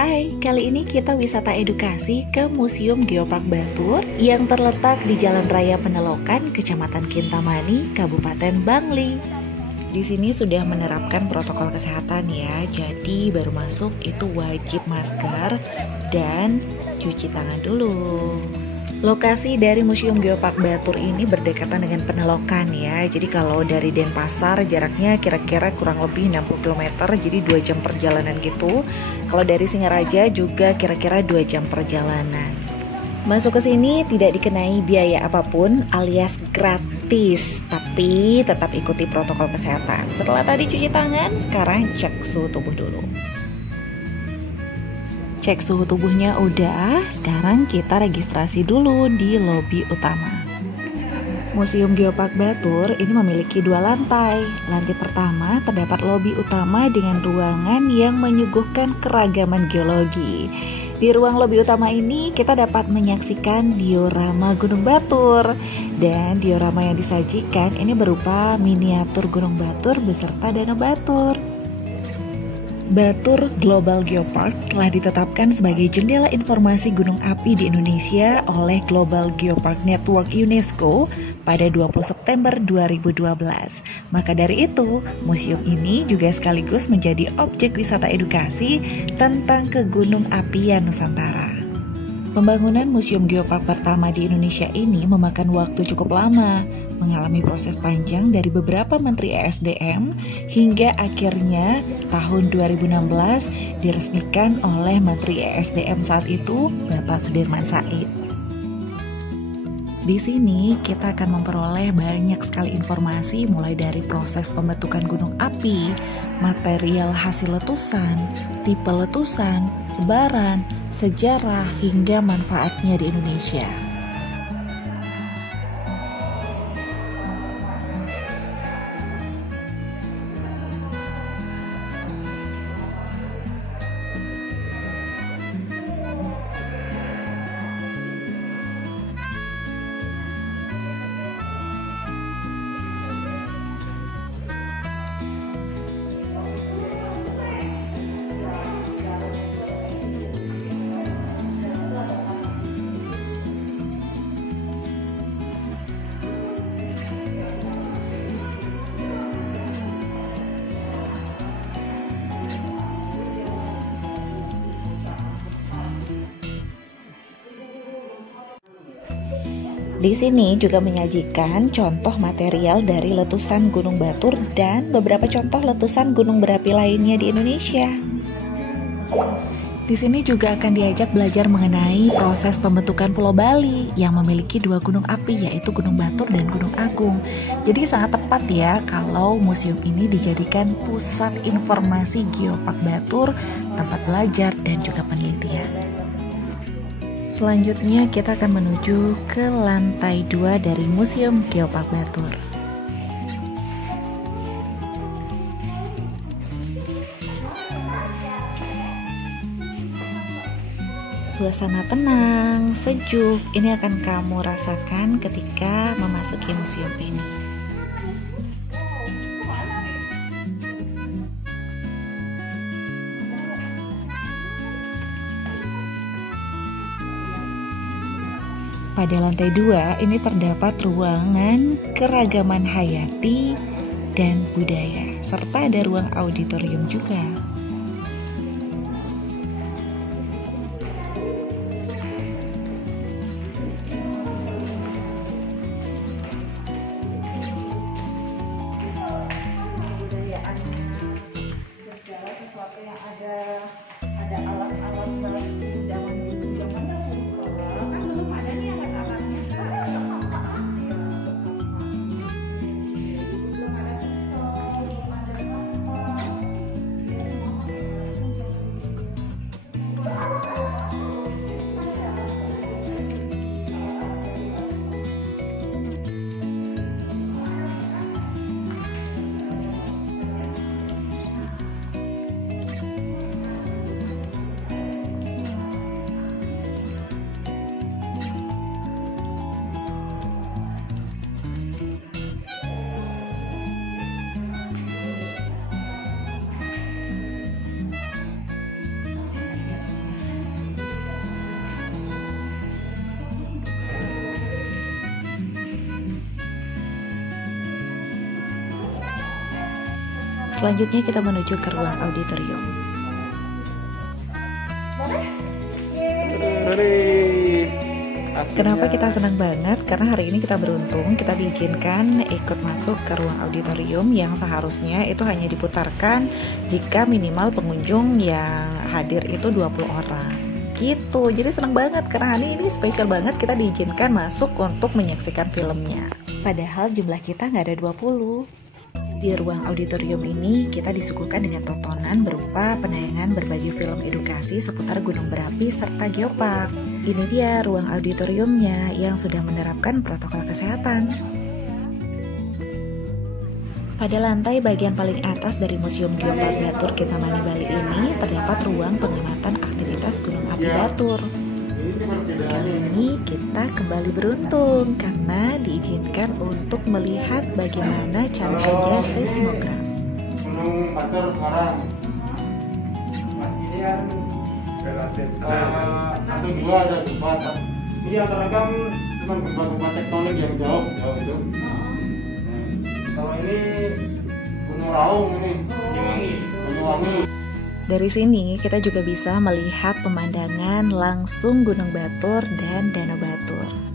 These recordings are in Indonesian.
Hai, kali ini kita wisata edukasi ke Museum Geopark Batur yang terletak di Jalan Raya Penelokan, Kecamatan Kintamani, Kabupaten Bangli. Di sini sudah menerapkan protokol kesehatan ya, jadi baru masuk itu wajib masker dan cuci tangan dulu. Lokasi dari Museum Geopark Batur ini berdekatan dengan Penelokan ya. Jadi kalau dari Denpasar jaraknya kira-kira kurang lebih 60 km, jadi 2 jam perjalanan gitu. Kalau dari Singaraja juga kira-kira 2 jam perjalanan. Masuk ke sini tidak dikenai biaya apapun alias gratis, tapi tetap ikuti protokol kesehatan. Setelah tadi cuci tangan, sekarang cek suhu tubuh dulu. Cek suhu tubuhnya udah, sekarang kita registrasi dulu di lobi utama. Museum Geopark Batur ini memiliki 2 lantai. Lantai pertama terdapat lobi utama dengan ruangan yang menyuguhkan keragaman geologi. Di ruang lobi utama ini kita dapat menyaksikan diorama Gunung Batur. Dan diorama yang disajikan ini berupa miniatur Gunung Batur beserta Danau Batur. Batur Global Geopark telah ditetapkan sebagai jendela informasi gunung api di Indonesia oleh Global Geopark Network UNESCO pada 20 September 2012. Maka dari itu, museum ini juga sekaligus menjadi objek wisata edukasi tentang kegunung apian Nusantara. Pembangunan Museum Geopark pertama di Indonesia ini memakan waktu cukup lama, mengalami proses panjang dari beberapa menteri ESDM hingga akhirnya tahun 2016 diresmikan oleh Menteri ESDM saat itu, Bapak Sudirman Said. Di sini kita akan memperoleh banyak sekali informasi mulai dari proses pembentukan gunung api, material hasil letusan, tipe letusan, sebaran, sejarah hingga manfaatnya di Indonesia. Di sini juga menyajikan contoh material dari letusan Gunung Batur dan beberapa contoh letusan gunung berapi lainnya di Indonesia. Di sini juga akan diajak belajar mengenai proses pembentukan Pulau Bali yang memiliki 2 gunung api, yaitu Gunung Batur dan Gunung Agung. Jadi sangat tepat ya kalau museum ini dijadikan pusat informasi Geopark Batur, tempat belajar dan juga penelitian. Selanjutnya kita akan menuju ke lantai 2 dari Museum Geopark Batur. Suasana tenang, sejuk, ini akan kamu rasakan ketika memasuki museum ini. Pada lantai 2 ini terdapat ruangan keragaman hayati dan budaya, serta ada ruang auditorium juga. Segala sesuatu yang ada alat-alat batu zaman dulu zaman dahulu kan belum ada nih alat-alatnya kan. Belum ada pistol, belum ada kapal. Selanjutnya kita menuju ke ruang auditorium. Kenapa kita senang banget? Karena hari ini kita beruntung, kita diizinkan ikut masuk ke ruang auditorium yang seharusnya itu hanya diputarkan jika minimal pengunjung yang hadir itu 20 orang. Gitu, jadi senang banget karena hari ini spesial banget kita diizinkan masuk untuk menyaksikan filmnya. Padahal jumlah kita nggak ada 20. Di ruang auditorium ini kita disuguhkan dengan tontonan berupa penayangan berbagai film edukasi seputar gunung berapi serta geopark. Ini dia ruang auditoriumnya yang sudah menerapkan protokol kesehatan. Pada lantai bagian paling atas dari Museum Geopark Batur Kintamani Bali ini terdapat ruang pengamatan aktivitas gunung api Batur. Kali ini kita kembali beruntung karena diizinkan untuk melihat bagaimana cara kerja seismograf. Gunung Batur sekarang ini kan relatif atau dua ada gempa. Ini yang terekam cuma gempa-gempa tektonik yang jauh itu. Kalau ini Gunung Raung ini, Banyuwangi. Dari sini kita juga bisa melihat pemandangan langsung Gunung Batur dan Danau Batur.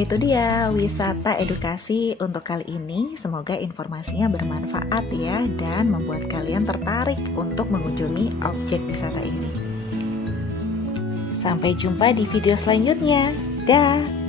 Itu dia wisata edukasi untuk kali ini. Semoga informasinya bermanfaat ya dan membuat kalian tertarik untuk mengunjungi objek wisata ini. Sampai jumpa di video selanjutnya. Dah.